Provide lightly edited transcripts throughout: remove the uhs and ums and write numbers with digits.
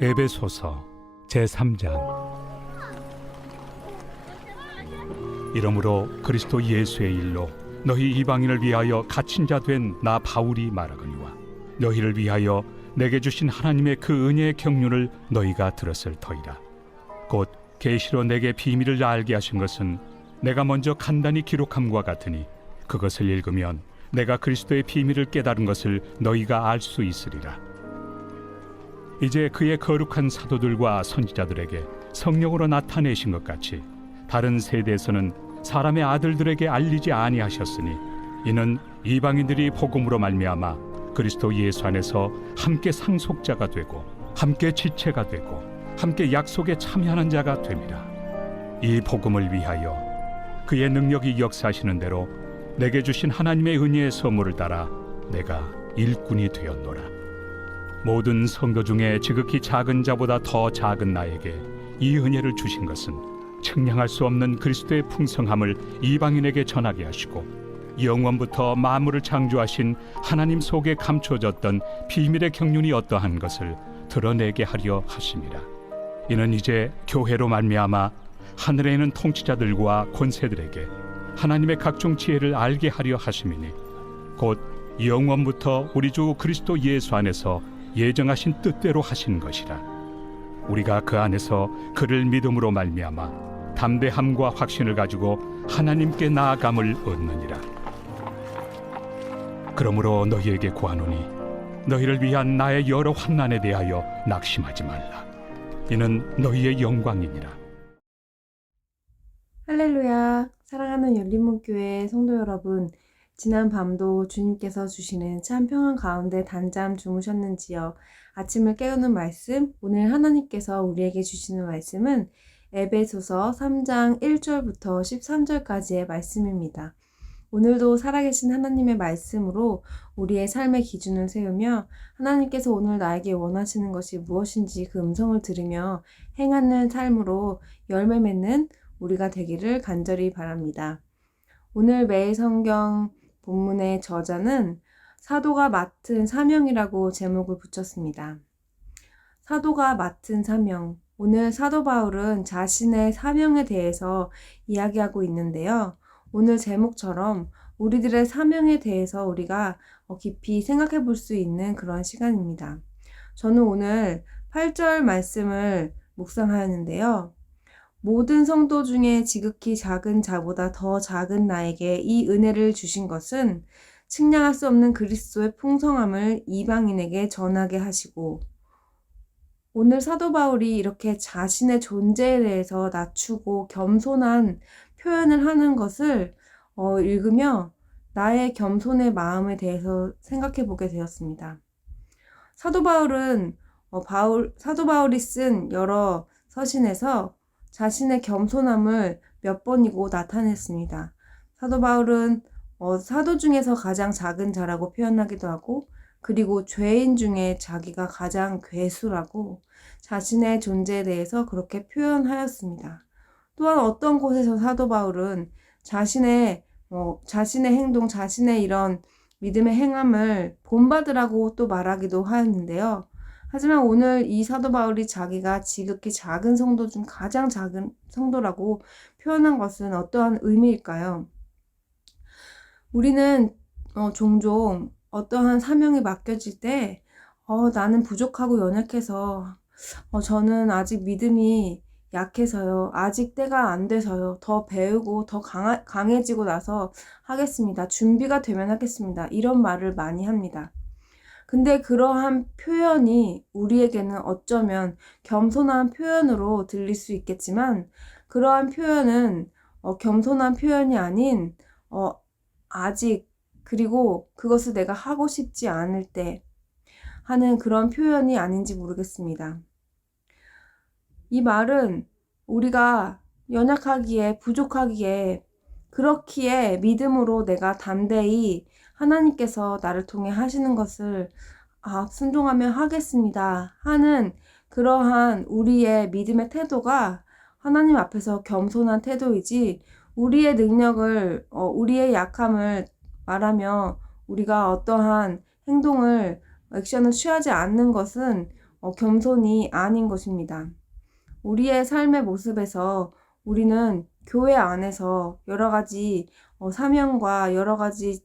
에베소서 제3장. 이러므로 그리스도 예수의 일로 너희 이방인을 위하여 갇힌 자 된 나 바울이 말하거니와 너희를 위하여 내게 주신 하나님의 그 은혜의 경륜을 너희가 들었을 터이라. 곧 계시로 내게 비밀을 알게 하신 것은 내가 먼저 간단히 기록함과 같으니 그것을 읽으면 내가 그리스도의 비밀을 깨달은 것을 너희가 알 수 있으리라. 이제 그의 거룩한 사도들과 선지자들에게 성령으로 나타내신 것 같이 다른 세대에서는 사람의 아들들에게 알리지 아니하셨으니 이는 이방인들이 복음으로 말미암아 그리스도 예수 안에서 함께 상속자가 되고 함께 지체가 되고 함께 약속에 참여하는 자가 됨이라. 이 복음을 위하여 그의 능력이 역사하시는 대로 내게 주신 하나님의 은혜의 선물을 따라 내가 일꾼이 되었노라. 모든 성도 중에 지극히 작은 자보다 더 작은 나에게 이 은혜를 주신 것은 측량할 수 없는 그리스도의 풍성함을 이방인에게 전하게 하시고 영원부터 만물을 창조하신 하나님 속에 감춰졌던 비밀의 경륜이 어떠한 것을 드러내게 하려 하심이라. 이는 이제 교회로 말미암아 하늘에 있는 통치자들과 권세들에게 하나님의 각종 지혜를 알게 하려 하심이니 곧 영원부터 우리 주 그리스도 예수 안에서 예정하신 뜻대로 하신 것이라. 우리가 그 안에서 그를 믿음으로 말미암아 담대함과 확신을 가지고 하나님께 나아감을 얻느니라. 그러므로 너희에게 구하노니 너희를 위한 나의 여러 환난에 대하여 낙심하지 말라. 이는 너희의 영광이니라. 할렐루야. 사랑하는 열린문교회 성도 여러분, 지난 밤도 주님께서 주시는 참 평안 가운데 단잠 주무셨는지요? 아침을 깨우는 말씀, 오늘 하나님께서 우리에게 주시는 말씀은 에베소서 3장 1절부터 13절까지의 말씀입니다. 오늘도 살아계신 하나님의 말씀으로 우리의 삶의 기준을 세우며 하나님께서 오늘 나에게 원하시는 것이 무엇인지 그 음성을 들으며 행하는 삶으로 열매 맺는 우리가 되기를 간절히 바랍니다. 오늘 매일 성경 본문의 저자는 사도가 맡은 사명이라고 제목을 붙였습니다. 사도가 맡은 사명. 오늘 사도 바울은 자신의 사명에 대해서 이야기하고 있는데요. 오늘 제목처럼 우리들의 사명에 대해서 우리가 깊이 생각해 볼 수 있는 그런 시간입니다. 저는 오늘 8절 말씀을 묵상하였는데요. 모든 성도 중에 지극히 작은 자보다 더 작은 나에게 이 은혜를 주신 것은 측량할 수 없는 그리스도의 풍성함을 이방인에게 전하게 하시고, 오늘 사도 바울이 이렇게 자신의 존재에 대해서 낮추고 겸손한 표현을 하는 것을 읽으며 나의 겸손의 마음에 대해서 생각해 보게 되었습니다. 사도 바울이 쓴 여러 서신에서 자신의 겸손함을 몇 번이고 나타냈습니다. 사도 바울은 사도 중에서 가장 작은 자라고 표현하기도 하고, 그리고 죄인 중에 자기가 가장 괴수라고 자신의 존재에 대해서 그렇게 표현하였습니다. 또한 어떤 곳에서 사도 바울은 자신의 행동, 자신의 이런 믿음의 행함을 본받으라고 또 말하기도 하였는데요. 하지만 오늘 이 사도 바울이 자기가 지극히 작은 성도 중 가장 작은 성도라고 표현한 것은 어떠한 의미일까요? 우리는 종종 어떠한 사명이 맡겨질 때 나는 부족하고 연약해서 저는 아직 믿음이 약해서요. 아직 때가 안 돼서요. 더 배우고 더 강해지고 나서 하겠습니다. 준비가 되면 하겠습니다. 이런 말을 많이 합니다. 근데 그러한 표현이 우리에게는 어쩌면 겸손한 표현으로 들릴 수 있겠지만 그러한 표현은 겸손한 표현이 아닌 아직, 그리고 그것을 내가 하고 싶지 않을 때 하는 그런 표현이 아닌지 모르겠습니다. 이 말은 우리가 연약하기에 부족하기에 그렇기에 믿음으로 내가 담대히 하나님께서 나를 통해 하시는 것을 순종하며 하겠습니다 하는 그러한 우리의 믿음의 태도가 하나님 앞에서 겸손한 태도이지, 우리의 능력을 우리의 약함을 말하며 우리가 어떠한 행동을 액션을 취하지 않는 것은 겸손이 아닌 것입니다. 우리의 삶의 모습에서 우리는 교회 안에서 여러 가지 사명과 여러 가지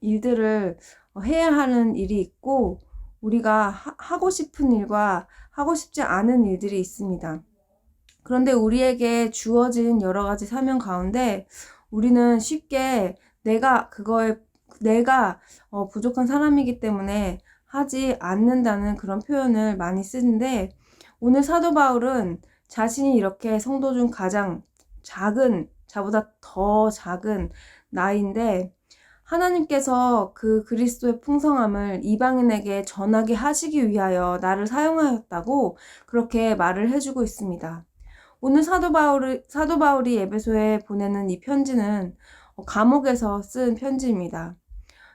일들을 해야 하는 일이 있고, 우리가 하고 싶은 일과 하고 싶지 않은 일들이 있습니다. 그런데 우리에게 주어진 여러 가지 사명 가운데 우리는 쉽게 내가 부족한 사람이기 때문에 하지 않는다는 그런 표현을 많이 쓰는데, 오늘 사도 바울은 자신이 이렇게 성도 중 가장 작은, 자보다 더 작은 나인데 하나님께서 그 그리스도의 풍성함을 이방인에게 전하게 하시기 위하여 나를 사용하였다고 그렇게 말을 해주고 있습니다. 오늘 사도 바울이 에베소에 보내는 이 편지는 감옥에서 쓴 편지입니다.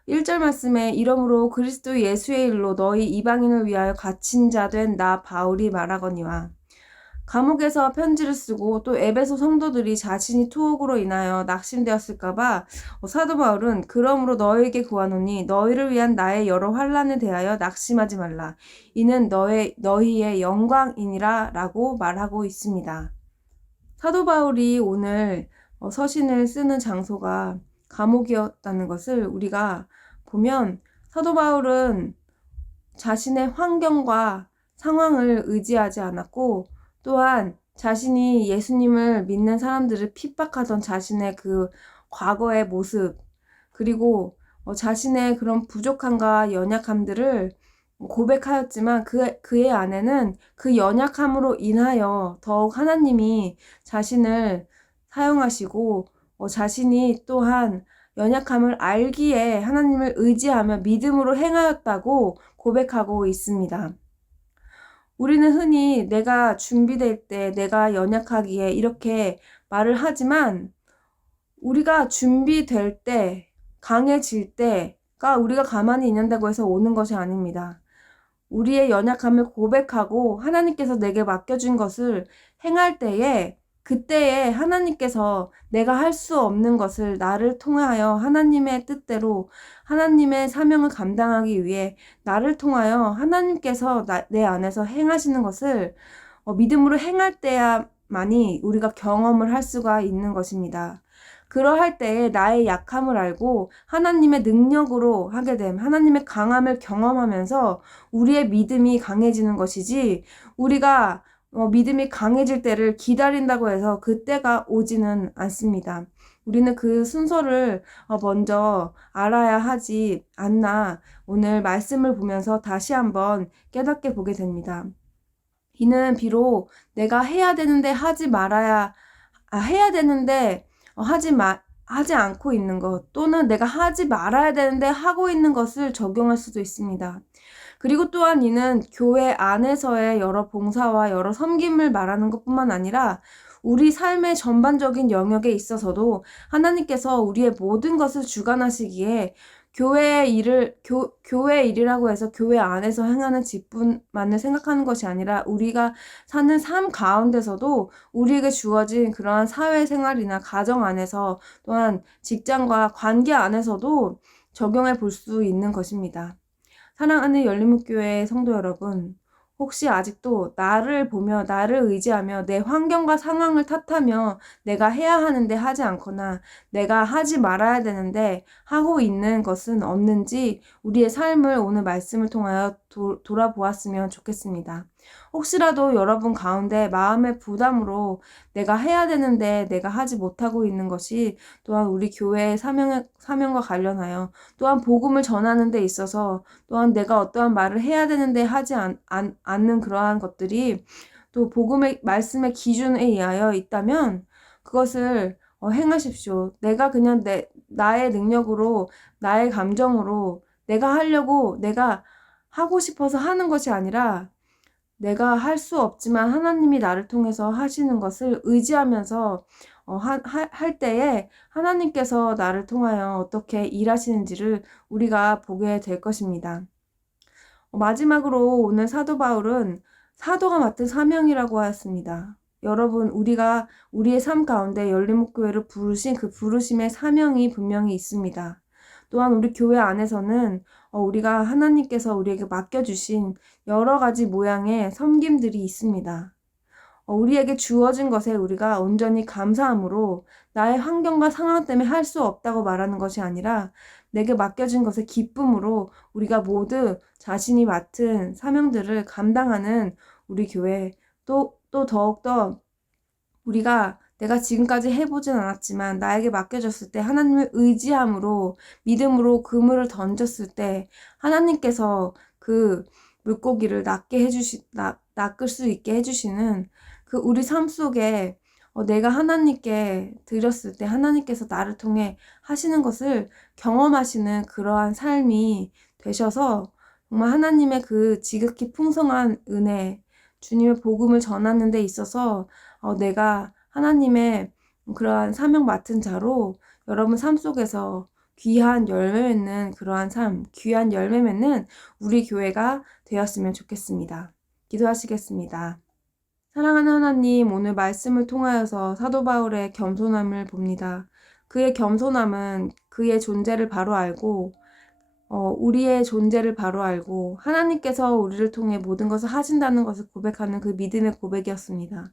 1절 말씀에 이러므로 그리스도 예수의 일로 너희 이방인을 위하여 갇힌 자 된 나 바울이 말하거니와, 감옥에서 편지를 쓰고 또 에베소 성도들이 자신이 투옥으로 인하여 낙심되었을까봐 사도 바울은 그러므로 너희에게 구하노니 너희를 위한 나의 여러 환난에 대하여 낙심하지 말라. 이는 너희의 영광이니라 라고 말하고 있습니다. 사도 바울이 오늘 서신을 쓰는 장소가 감옥이었다는 것을 우리가 보면, 사도 바울은 자신의 환경과 상황을 의지하지 않았고, 또한 자신이 예수님을 믿는 사람들을 핍박하던 자신의 그 과거의 모습, 그리고 자신의 그런 부족함과 연약함들을 고백하였지만 그의 안에는 그 연약함으로 인하여 더욱 하나님이 자신을 사용하시고 자신이 또한 연약함을 알기에 하나님을 의지하며 믿음으로 행하였다고 고백하고 있습니다. 우리는 흔히 내가 준비될 때, 내가 연약하기에 이렇게 말을 하지만, 우리가 준비될 때, 강해질 때가 우리가 가만히 있는다고 해서 오는 것이 아닙니다. 우리의 연약함을 고백하고 하나님께서 내게 맡겨준 것을 행할 때에, 그때에 하나님께서 내가 할 수 없는 것을 나를 통하여 하나님의 뜻대로 하나님의 사명을 감당하기 위해 나를 통하여 하나님께서 내 안에서 행하시는 것을 믿음으로 행할 때야만이 우리가 경험을 할 수가 있는 것입니다. 그러할 때에 나의 약함을 알고 하나님의 능력으로 하게 됨, 하나님의 강함을 경험하면서 우리의 믿음이 강해지는 것이지, 우리가 믿음이 강해질 때를 기다린다고 해서 그때가 오지는 않습니다. 우리는 그 순서를 먼저 알아야 하지 않나, 오늘 말씀을 보면서 다시 한번 깨닫게 보게 됩니다. 이는 비록 내가 해야 되는데 해야 되는데 하지 않고 있는 것, 또는 내가 하지 말아야 되는데 하고 있는 것을 적용할 수도 있습니다. 그리고 또한 이는 교회 안에서의 여러 봉사와 여러 섬김을 말하는 것뿐만 아니라 우리 삶의 전반적인 영역에 있어서도 하나님께서 우리의 모든 것을 주관하시기에 교회의 일이라고 해서 교회 안에서 행하는 직분만을 생각하는 것이 아니라 우리가 사는 삶 가운데서도 우리에게 주어진 그러한 사회생활이나 가정 안에서, 또한 직장과 관계 안에서도 적용해 볼 수 있는 것입니다. 사랑하는 열린문교회 성도 여러분, 혹시 아직도 나를 보며 나를 의지하며 내 환경과 상황을 탓하며 내가 해야 하는데 하지 않거나 내가 하지 말아야 되는데 하고 있는 것은 없는지 우리의 삶을 오늘 말씀을 통하여 돌아보았으면 좋겠습니다. 혹시라도 여러분 가운데 마음의 부담으로 내가 해야 되는데 내가 하지 못하고 있는 것이, 또한 우리 교회의 사명과 관련하여, 또한 복음을 전하는 데 있어서 또한 내가 어떠한 말을 해야 되는데 하지 않는 그러한 것들이 또 복음의 말씀의 기준에 의하여 있다면 그것을 행하십시오. 내가 그냥 나의 능력으로, 나의 감정으로 내가 하려고, 내가 하고 싶어서 하는 것이 아니라 내가 할 수 없지만 하나님이 나를 통해서 하시는 것을 의지하면서 할 때에 하나님께서 나를 통하여 어떻게 일하시는지를 우리가 보게 될 것입니다. 마지막으로 오늘 사도 바울은 사도가 맡은 사명이라고 하였습니다. 여러분, 우리가 우리의 삶 가운데 열린목교회를 부르신 그 부르심의 사명이 분명히 있습니다. 또한 우리 교회 안에서는 우리가 하나님께서 우리에게 맡겨주신 여러 가지 모양의 섬김들이 있습니다. 우리에게 주어진 것에 우리가 온전히 감사함으로 나의 환경과 상황 때문에 할 수 없다고 말하는 것이 아니라 내게 맡겨진 것에 기쁨으로 우리가 모두 자신이 맡은 사명들을 감당하는 우리 교회 또 더욱더 우리가 내가 지금까지 해보진 않았지만 나에게 맡겨졌을 때 하나님을 의지함으로 믿음으로 그물을 던졌을 때 하나님께서 그 물고기를 낚을 수 있게 해주시는 그 우리 삶 속에 내가 하나님께 드렸을 때 하나님께서 나를 통해 하시는 것을 경험하시는 그러한 삶이 되셔서 정말 하나님의 그 지극히 풍성한 은혜, 주님의 복음을 전하는 데 있어서 내가 하나님의 그러한 사명 맡은 자로 여러분 삶 속에서 귀한 열매 맺는 그러한 삶, 귀한 열매 맺는 우리 교회가 되었으면 좋겠습니다. 기도하시겠습니다. 사랑하는 하나님, 오늘 말씀을 통하여서 사도 바울의 겸손함을 봅니다. 그의 겸손함은 그의 존재를 바로 알고 우리의 존재를 바로 알고 하나님께서 우리를 통해 모든 것을 하신다는 것을 고백하는 그 믿음의 고백이었습니다.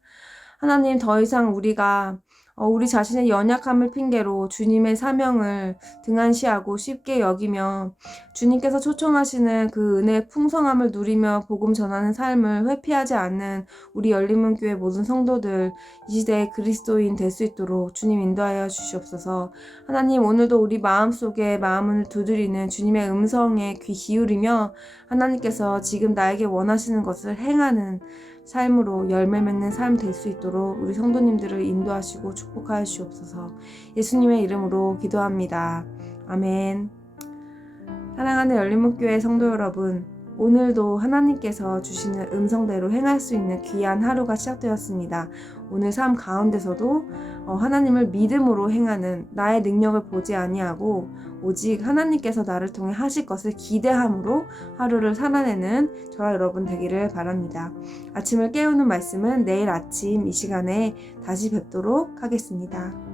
하나님, 더 이상 우리가 우리 자신의 연약함을 핑계로 주님의 사명을 등한시하고 쉽게 여기며 주님께서 초청하시는 그 은혜의 풍성함을 누리며 복음 전하는 삶을 회피하지 않는 우리 열린문교회 모든 성도들 이 시대의 그리스도인 될 수 있도록 주님 인도하여 주시옵소서. 하나님, 오늘도 우리 마음속에 마음을 두드리는 주님의 음성에 귀 기울이며 하나님께서 지금 나에게 원하시는 것을 행하는 삶으로 열매 맺는 삶 될 수 있도록 우리 성도님들을 인도하시고 축복하여 주옵소서. 예수님의 이름으로 기도합니다. 아멘. 사랑하는 열린목교회 성도 여러분, 오늘도 하나님께서 주시는 음성대로 행할 수 있는 귀한 하루가 시작되었습니다. 오늘 삶 가운데서도 하나님을 믿음으로 행하는 나의 능력을 보지 아니하고 오직 하나님께서 나를 통해 하실 것을 기대함으로 하루를 살아내는 저와 여러분 되기를 바랍니다. 아침을 깨우는 말씀은 내일 아침 이 시간에 다시 뵙도록 하겠습니다.